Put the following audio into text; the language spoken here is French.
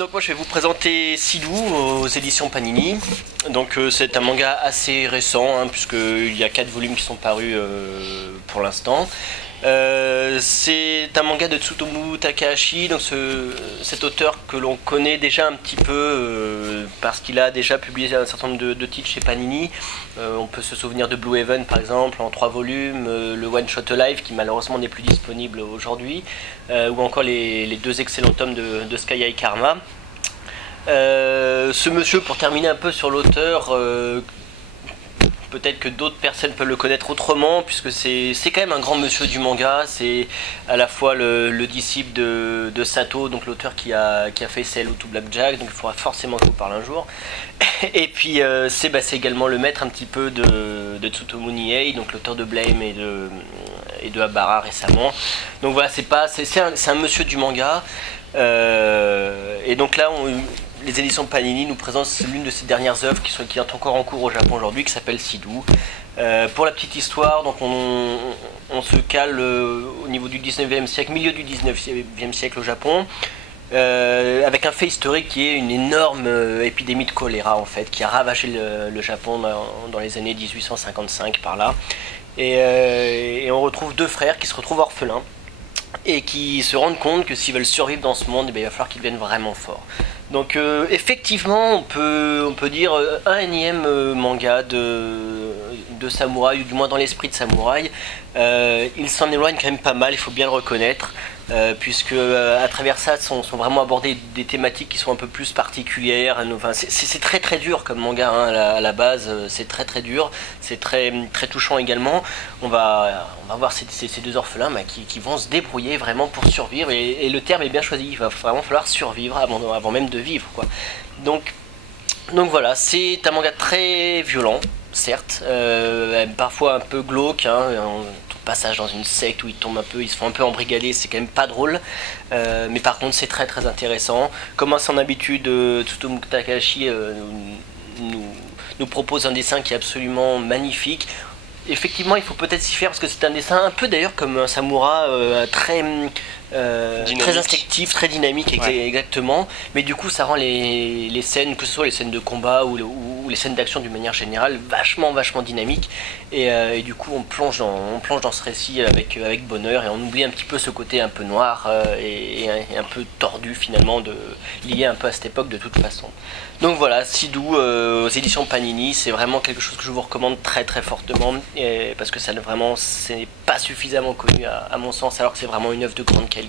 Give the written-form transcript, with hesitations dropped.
Donc moi je vais vous présenter Sidou aux éditions Panini. Donc c'est un manga assez récent puisqu'il y a 4 volumes qui sont parus pour l'instant. C'est un manga de Tsutomu Takahashi, donc cet auteur que l'on connaît déjà un petit peu parce qu'il a déjà publié un certain nombre de titres chez Panini. On peut se souvenir de Blue Heaven par exemple en 3 volumes, le One Shot Alive qui malheureusement n'est plus disponible aujourd'hui, ou encore les 2 excellents tomes de Sky High Karma. Ce monsieur, pour terminer un peu sur l'auteur, peut-être que d'autres personnes peuvent le connaître autrement, puisque c'est quand même un grand monsieur du manga. C'est à la fois le disciple de Sato, donc l'auteur qui a fait Sailor to Blackjack, donc il faudra forcément que je vous parle un jour. Et puis c'est également le maître un petit peu de Tsutomu Nihei, donc l'auteur de Blame et de Abara récemment. Donc voilà, c'est un monsieur du manga. Et donc là, les éditions Panini nous présentent l'une de ses dernières œuvres qui est encore en cours au Japon aujourd'hui, qui s'appelle Sidou. Pour la petite histoire, donc on se cale au niveau du 19e siècle, milieu du 19e siècle au Japon, avec un fait historique qui est une énorme épidémie de choléra en fait, qui a ravagé le Japon dans les années 1855 par là. Et on retrouve 2 frères qui se retrouvent orphelins et qui se rendent compte que s'ils veulent survivre dans ce monde, il va falloir qu'ils deviennent vraiment forts. Donc effectivement on peut dire un énième manga de samouraï, ou du moins dans l'esprit de samouraï. Il s'en éloigne quand même pas mal, il faut bien le reconnaître, puisque à travers ça sont vraiment abordées des thématiques qui sont un peu plus particulières. Enfin, c'est très dur comme manga à la base, c'est très dur, c'est très touchant également. On va voir ces 2 orphelins qui vont se débrouiller vraiment pour survivre, et le terme est bien choisi, il va vraiment falloir survivre avant même de vivre quoi. Donc voilà, c'est un manga très violent, certes, parfois un peu glauque, passage dans une secte où ils se font un peu embrigader, c'est quand même pas drôle, mais par contre c'est très intéressant. Comme à son habitude, Tsutomu Takahashi nous propose un dessin qui est absolument magnifique. Effectivement, il faut peut-être s'y faire parce que c'est un dessin un peu d'ailleurs comme un samouraï, très instinctif, très dynamique, exactement. Mais du coup, ça rend les scènes, que ce soit les scènes de combat ou les scènes d'action d'une manière générale, vachement dynamiques. Et du coup, on plonge dans ce récit avec bonheur, et on oublie un petit peu ce côté un peu noir et un peu tordu finalement, lié un peu à cette époque de toute façon. Donc voilà, Sidou aux éditions Panini, c'est vraiment quelque chose que je vous recommande très fortement, parce que ça c'est pas suffisamment connu à mon sens, alors que c'est vraiment une œuvre de grande qualité.